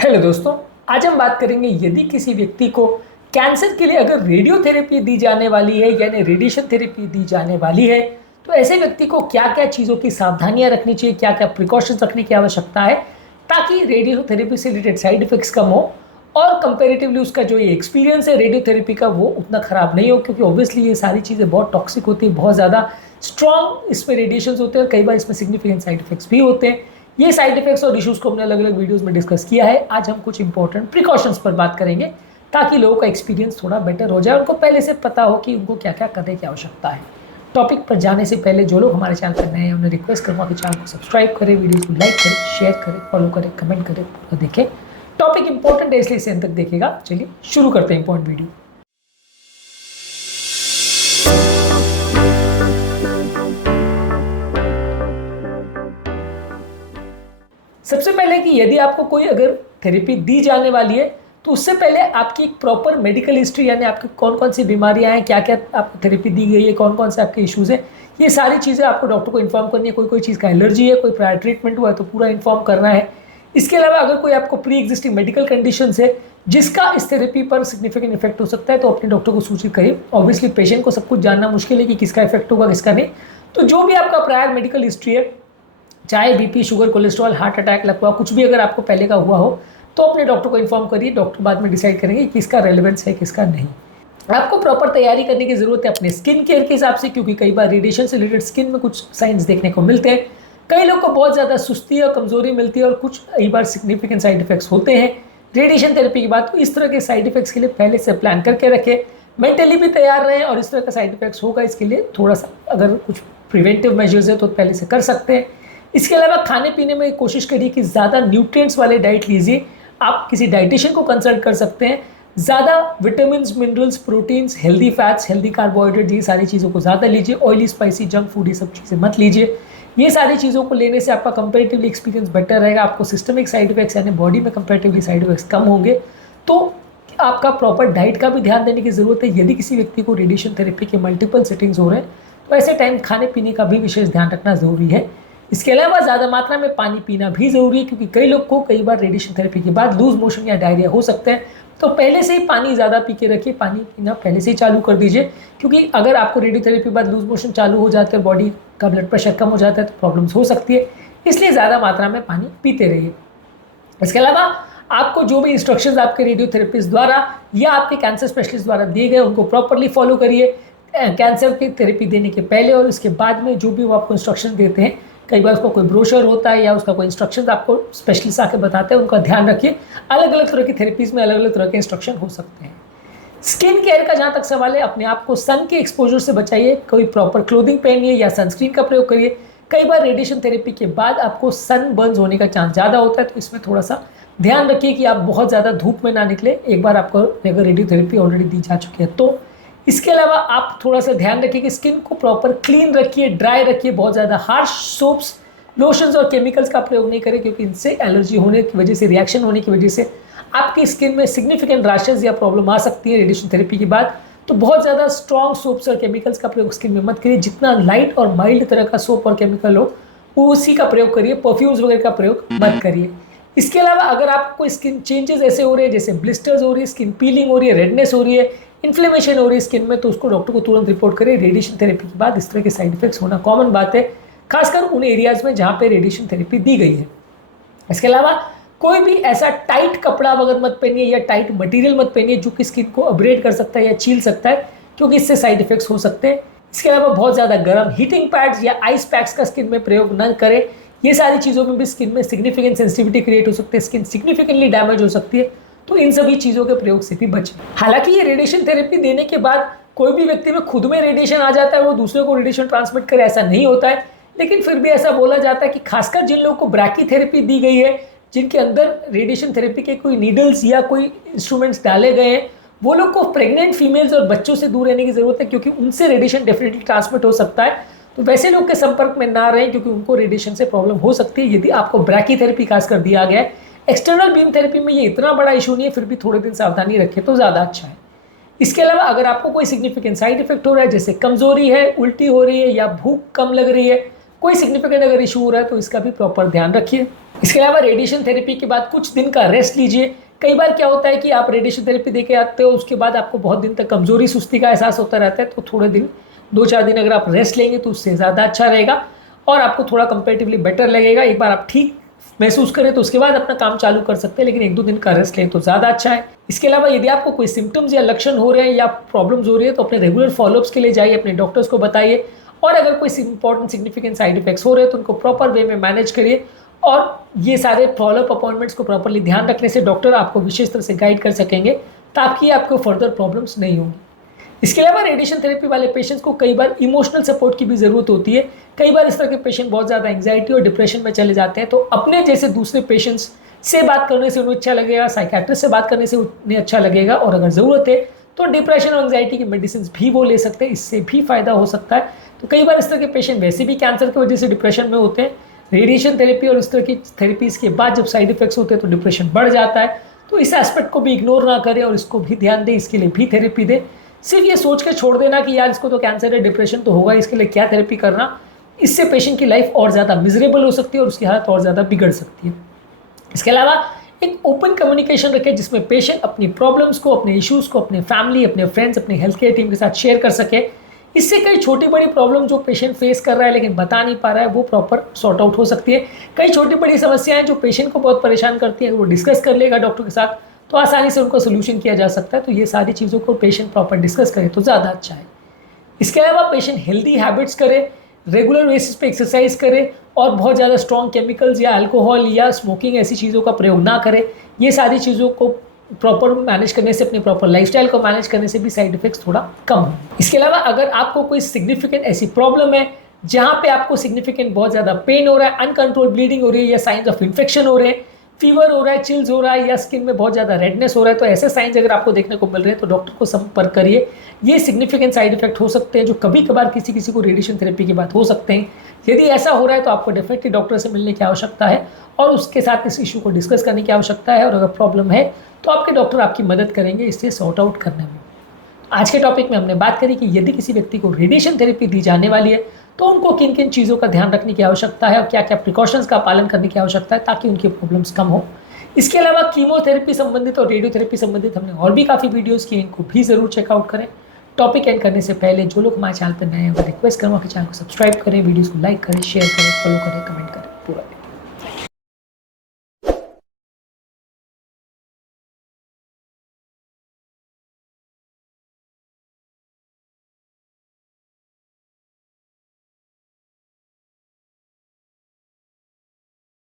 Hello दोस्तों, आज हम बात करेंगे यदि किसी व्यक्ति को कैंसर के लिए अगर रेडियोथेरेपी दी जाने वाली है यानी रेडिएशन थेरेपी दी जाने वाली है तो ऐसे व्यक्ति को क्या क्या चीज़ों की सावधानियां रखनी चाहिए, क्या क्या प्रिकॉशंस रखने की आवश्यकता है ताकि रेडियोथेरेपी से रिलेटेड साइड इफेक्ट्स कम हो और कंपेरेटिवली उसका जो ये एक्सपीरियंस है रेडियोथेरेपी का वो उतना ख़राब नहीं हो, क्योंकि ऑब्वियसली ये सारी चीज़ें बहुत टॉक्सिक होती है, बहुत ज़्यादा स्ट्रॉन्ग इसमें रेडिएशन होते हैं और कई बार इसमें सिग्निफिकेंट साइड इफेक्ट्स भी होते हैं। ये साइड इफेक्ट्स और इश्यूज को हमने अलग अलग वीडियोस में डिस्कस किया है। आज हम कुछ इंपॉर्टेंट प्रिकॉशंस पर बात करेंगे ताकि लोगों का एक्सपीरियंस थोड़ा बेटर हो जाए, उनको पहले से पता हो कि उनको क्या क्या करने की आवश्यकता है। टॉपिक पर जाने से पहले जो लोग हमारे चैनल पर नए हैं उन्हें रिक्वेस्ट करूँगा कि चैनल को सब्सक्राइब करें, वीडियोस को लाइक करें, शेयर करें, फॉलो करें, कमेंट करें, पूरा देखें। टॉपिक इंपॉर्टेंट है इसलिए इसे अंत तक देखेगा। चलिए शुरू करते हैं इंपॉर्टेंट वीडियो। सबसे पहले कि यदि आपको कोई अगर थेरेपी दी जाने वाली है तो उससे पहले आपकी एक प्रॉपर मेडिकल हिस्ट्री यानी आपकी कौन कौन सी बीमारियां हैं, क्या क्या आपको थेरेपी दी गई है, कौन कौन से आपके इश्यूज़ हैं, ये सारी चीज़ें आपको डॉक्टर को इन्फॉर्म करनी है। कोई कोई चीज़ का एलर्जी है, कोई प्रायर ट्रीटमेंट हुआ है तो पूरा इन्फॉर्म करना है। इसके अलावा अगर कोई आपको प्री एग्जिस्टिंग मेडिकल कंडीशन है जिसका इस थेरेपी पर सिग्निफिकेंट इफेक्ट हो सकता है तो अपने डॉक्टर को सूचित करिए। ऑब्वियसली पेशेंट को सब कुछ जानना मुश्किल है कि किसका इफेक्ट होगा किसका नहीं, तो जो भी आपका प्रायर मेडिकल हिस्ट्री है, चाहे BP, sugar, cholesterol, heart attack, लकवा, कुछ भी अगर आपको पहले का हुआ हो तो अपने डॉक्टर को इन्फॉर्म करिए। डॉक्टर बाद में डिसाइड करेंगे कि किसका रेलेवेंस है किसका नहीं। आपको प्रॉपर तैयारी करने की ज़रूरत है अपने स्किन केयर के हिसाब से, क्योंकि कई बार रेडिएशन से रिलेटेड स्किन में कुछ साइंस देखने को मिलते हैं। कई लोग को बहुत ज़्यादा सुस्ती और कमजोरी मिलती है और कुछ कई बार सिग्निफिकेंट साइड इफेक्ट्स होते हैं रेडिएशन थेरेपी के बाद। तो इस तरह के साइड इफेक्ट्स के लिए पहले से प्लान करके रखें, मेंटली भी तैयार रहें और इस तरह का साइड इफेक्ट्स होगा इसके लिए थोड़ा सा अगर कुछ प्रिवेंटिव मेजर्स है तो पहले से कर सकते हैं। इसके अलावा खाने पीने में कोशिश करिए कि ज़्यादा न्यूट्रिएंट्स वाले डाइट लीजिए। आप किसी डाइटिशियन को कंसल्ट कर सकते हैं। ज़्यादा vitamin, minerals, proteins, healthy fats, healthy carbohydrate, ये सारी चीज़ों को ज़्यादा लीजिए। ऑयली, स्पाइसी, जंक फूड ये सब चीज़ें मत लीजिए। ये सारी चीज़ों को लेने से आपका कंपेरेटिवली एक्सपीरियंस बेटर रहेगा। आपको सिस्टमिक साइड इफेक्ट्स यानी बॉडी में कंपेरेटिवली साइड इफेक्ट्स कम होंगे। तो आपका प्रॉपर डाइट का भी ध्यान देने की ज़रूरत है। यदि किसी व्यक्ति को रेडिएशन थेरेपी के मल्टीपल सेटिंग्स हो रहे हैं तो ऐसे टाइम खाने पीने का भी विशेष ध्यान रखना ज़रूरी है। इसके अलावा ज़्यादा मात्रा में पानी पीना भी ज़रूरी है, क्योंकि कई लोग को कई बार रेडिएशन थेरेपी के बाद लूज मोशन या डायरिया हो सकते हैं। तो पहले से ही पानी ज़्यादा पी के रखिए, पानी पीना पहले से ही चालू कर दीजिए, क्योंकि अगर आपको रेडियोथेरेपी बाद लूज मोशन चालू हो जाते हैं, बॉडी का ब्लड प्रेशर कम हो जाता है तो प्रॉब्लम्स हो सकती है। इसलिए ज़्यादा मात्रा में पानी पीते रहिए। इसके अलावा आपको जो भी इंस्ट्रक्शंस आपके रेडियोथेरेपिस्ट द्वारा या आपके कैंसर स्पेशलिस्ट द्वारा दिए गए उनको प्रॉपरली फॉलो करिए। कैंसर की थेरेपी देने के पहले और इसके बाद में जो भी वो आपको इंस्ट्रक्शन देते हैं, कई बार उसका कोई ब्रोशर होता है या उसका कोई इंस्ट्रक्शन आपको स्पेशलिस्ट आके बताते हैं, उनका ध्यान रखिए। अलग अलग तरह की थेरेपीज़ में अलग अलग तरह के इंस्ट्रक्शन हो सकते हैं। स्किन केयर का जहाँ तक सवाल है, अपने आप को सन के एक्सपोजर से बचाइए। कोई प्रॉपर क्लोथिंग पहनिए या सनस्क्रीन का प्रयोग करिए। कई बार रेडिएशन थेरेपी के बाद आपको सन बर्न्स होने का चांस ज़्यादा होता है, तो इसमें थोड़ा सा ध्यान रखिए कि आप बहुत ज़्यादा धूप में ना निकले एक बार आपको अगर रेडियोथेरेपी ऑलरेडी दी जा चुकी है तो। इसके अलावा आप थोड़ा सा ध्यान रखिए कि स्किन को प्रॉपर क्लीन रखिए, ड्राई रखिए। बहुत ज़्यादा हार्श सोप्स, लोशंस और केमिकल्स का प्रयोग नहीं करें, क्योंकि इनसे एलर्जी होने की वजह से, रिएक्शन होने की वजह से आपकी स्किन में सिग्निफिकेंट रैशेज या प्रॉब्लम आ सकती है रेडिएशन थेरेपी के बाद। तो बहुत ज़्यादा स्ट्रॉन्ग सोप्स और केमिकल्स का प्रयोग स्किन में मत करिए। जितना लाइट और माइल्ड तरह का सोप और केमिकल हो वो उसी का प्रयोग करिए। परफ्यूम्स वगैरह का प्रयोग मत करिए। इसके अलावा अगर आपको कोई स्किन चेंजेस ऐसे हो रहे हैं जैसे ब्लिस्टर्स हो रही है, स्किन पीलिंग हो रही है, रेडनेस हो रही है, इन्फ्लेमेशन हो रही है स्किन में, तो उसको डॉक्टर को तुरंत रिपोर्ट करें। रेडिएशन थेरेपी के बाद इस तरह के साइड इफेक्ट्स होना कॉमन बात है, खासकर उन एरियाज़ में जहाँ पे रेडिएशन थेरेपी दी गई है। इसके अलावा कोई भी ऐसा टाइट कपड़ा वगैरह मत पहनिए या टाइट मटेरियल मत पहनिए जो कि स्किन को अब्रेड कर सकता है या छील सकता है, क्योंकि इससे साइड इफेक्ट्स हो सकते हैं। इसके अलावा बहुत ज़्यादा गर्म हीटिंग पैड्स या आइस पैक्स का स्किन में प्रयोग न करें। ये सारी चीज़ों में भी स्किन में सिग्निफिकेंट सेंसिटिविटी क्रिएट हो सकती है, स्किन सिग्निफिकेंटली डैमेज हो सकती है, तो इन सभी चीज़ों के प्रयोग से भी बचें। हालांकि ये रेडिएशन थेरेपी देने के बाद कोई भी व्यक्ति में खुद में रेडिएशन आ जाता है वो दूसरे को रेडिएशन ट्रांसमिट करे, ऐसा नहीं होता है। लेकिन फिर भी ऐसा बोला जाता है कि खासकर जिन लोगों को ब्रैकीथेरेपी दी गई है, जिनके अंदर रेडिएशन थेरेपी के कोई नीडल्स या कोई इंस्ट्रूमेंट्स डाले गए हैं, वो लोग को प्रेग्नेंट फीमेल्स और बच्चों से दूर रहने की ज़रूरत है, क्योंकि उनसे रेडिएशन डेफिनेटली ट्रांसमिट हो सकता है। तो वैसे लोग के संपर्क में ना रहें, क्योंकि उनको रेडिएशन से प्रॉब्लम हो सकती है। यदि आपको ब्रैकीथेरेपी खासकर दिया गया है, एक्सटर्नल बीम थेरेपी में ये इतना बड़ा इशू नहीं है, फिर भी थोड़े दिन सावधानी रखें तो ज़्यादा अच्छा है। इसके अलावा अगर आपको कोई सिग्निफिकेंट साइड इफेक्ट हो रहा है जैसे कमजोरी है, उल्टी हो रही है या भूख कम लग रही है, कोई सिग्निफिकेंट अगर इशू हो रहा है तो इसका भी प्रॉपर ध्यान रखिए। इसके अलावा रेडिएशन थेरेपी के बाद कुछ दिन का रेस्ट लीजिए। कई बार क्या होता है कि आप रेडिएशन थेरेपी देके आते हो, उसके बाद आपको बहुत दिन तक कमजोरी सुस्ती का एहसास होता रहता है, तो थोड़े दिन 2-4 दिन अगर आप रेस्ट लेंगे तो उससे ज़्यादा अच्छा रहेगा और आपको थोड़ा कंपेरेटिवली बेटर लगेगा। एक बार आप ठीक महसूस करें तो उसके बाद अपना काम चालू कर सकते हैं, लेकिन 1-2 दिन का रेस्ट लें तो ज़्यादा अच्छा है। इसके अलावा यदि आपको कोई सिम्टम्स या लक्षण हो रहे हैं या प्रॉब्लम्स हो रही है तो अपने रेगुलर फॉलोअप्स के लिए जाइए, अपने डॉक्टर्स को बताइए, और अगर कोई इंपॉर्टेंट सिग्निफिकेंट साइड इफेक्ट्स हो रहे हैं तो उनको प्रॉपर वे में मैनेज करिए। और ये सारे फॉलोअप अपॉइंटमेंट्स को प्रॉपरली ध्यान रखने से डॉक्टर आपको विशेष तरह से गाइड कर सकेंगे ताकि आपको फर्दर प्रॉब्लम्स नहीं होंगी। इसके अलावा रेडिएशन थेरेपी वाले पेशेंट्स को कई बार इमोशनल सपोर्ट की भी ज़रूरत होती है। कई बार इस तरह के पेशेंट बहुत ज़्यादा एंग्जाइटी और डिप्रेशन में चले जाते हैं, तो अपने जैसे दूसरे पेशेंट्स से बात करने से उन्हें अच्छा लगेगा, साइकेट्रिस्ट से बात करने से उन्हें अच्छा लगेगा, और अगर ज़रूरत है तो डिप्रेशन और एंग्जाइटी की मेडिसिन भी वो ले सकते हैं, इससे भी फ़ायदा हो सकता है। तो कई बार इस तरह के पेशेंट वैसे भी कैंसर की वजह से डिप्रेशन में होते हैं, रेडिएशन थेरेपी और इस तरह की थेरेपीज़ के बाद जब साइड इफेक्ट्स होते हैं तो डिप्रेशन बढ़ जाता है। तो इस एस्पेक्ट को भी इग्नोर ना करें और इसको भी ध्यान दें, इसके लिए भी थेरेपी दें। सिर्फ ये सोच के छोड़ देना कि यार इसको तो कैंसर है, डिप्रेशन तो होगा, इसके लिए क्या थेरेपी करना, इससे पेशेंट की लाइफ और ज़्यादा मिजरेबल हो सकती है और उसकी हालत और ज़्यादा बिगड़ सकती है। इसके अलावा एक ओपन कम्युनिकेशन रखें जिसमें पेशेंट अपनी प्रॉब्लम्स को, अपने इश्यूज़ को अपने फैमिली, अपने फ्रेंड्स, अपनी हेल्थ केयर टीम के साथ शेयर कर सके। इससे कई छोटी बड़ी प्रॉब्लम जो पेशेंट फेस कर रहा है लेकिन बता नहीं पा रहा है वो प्रॉपर सॉर्ट आउट हो सकती है। कई छोटी बड़ी समस्याएं जो पेशेंट को बहुत परेशान करती हैं, वो डिस्कस कर लेगा डॉक्टर के साथ तो आसानी से उनको सोल्यूशन किया जा सकता है। तो ये सारी चीज़ों को पेशेंट प्रॉपर डिस्कस करे तो ज़्यादा अच्छा है। इसके अलावा पेशेंट हेल्दी हैबिट्स करे, रेगुलर बेसिस पे एक्सरसाइज करे और बहुत ज़्यादा स्ट्रॉन्ग केमिकल्स या अल्कोहल या स्मोकिंग ऐसी चीज़ों का प्रयोग ना करे। ये सारी चीज़ों को प्रॉपर मैनेज करने से, अपने प्रॉपर लाइफस्टाइल को मैनेज करने से भी साइड इफेक्ट्स थोड़ा कम हो। इसके अलावा अगर आपको कोई सिग्निफिकेंट ऐसी प्रॉब्लम है जहाँ पे आपको सिग्निफिकेंट बहुत ज़्यादा पेन हो रहा है, अनकंट्रोल ब्लीडिंग हो रही है या साइंस ऑफ इन्फेक्शन हो रहे हैं, फीवर हो रहा है, चिल्स हो रहा है या स्किन में बहुत ज़्यादा रेडनेस हो रहा है, तो ऐसे साइंस अगर आपको देखने को मिल रहे हैं तो डॉक्टर को संपर्क करिए। ये सिग्निफिकेंट साइड इफेक्ट हो सकते हैं जो कभी कभार किसी किसी को रेडिएशन थेरेपी के बाद हो सकते हैं। यदि ऐसा हो रहा है तो आपको डेफिनेटली डॉक्टर से मिलने की आवश्यकता है और उसके साथ इस इशू को डिस्कस करने की आवश्यकता है, और अगर प्रॉब्लम है तो आपके डॉक्टर आपकी मदद करेंगे इससे सॉर्ट आउट करने में। आज के टॉपिक में हमने बात करी कि यदि किसी व्यक्ति को रेडिएशन थेरेपी दी जाने वाली है तो उनको किन किन चीज़ों का ध्यान रखने की आवश्यकता है और क्या क्या प्रिकॉशंस का पालन करने की आवश्यकता है ताकि उनकी प्रॉब्लम्स कम हो। इसके अलावा कीमोथेरेपी संबंधित और रेडियोथेरेपी संबंधित हमने और भी काफ़ी वीडियोस किए, इनको भी ज़रूर चेकआउट करें। टॉपिक एंड करने से पहले जो लोग हमारे चैनल पर नए हैं वो रिक्वेस्ट करूँगा कि चैनल को सब्सक्राइब करें, वीडियोस को लाइक करें, शेयर करें, फॉलो करें, कमेंट करें, पूरा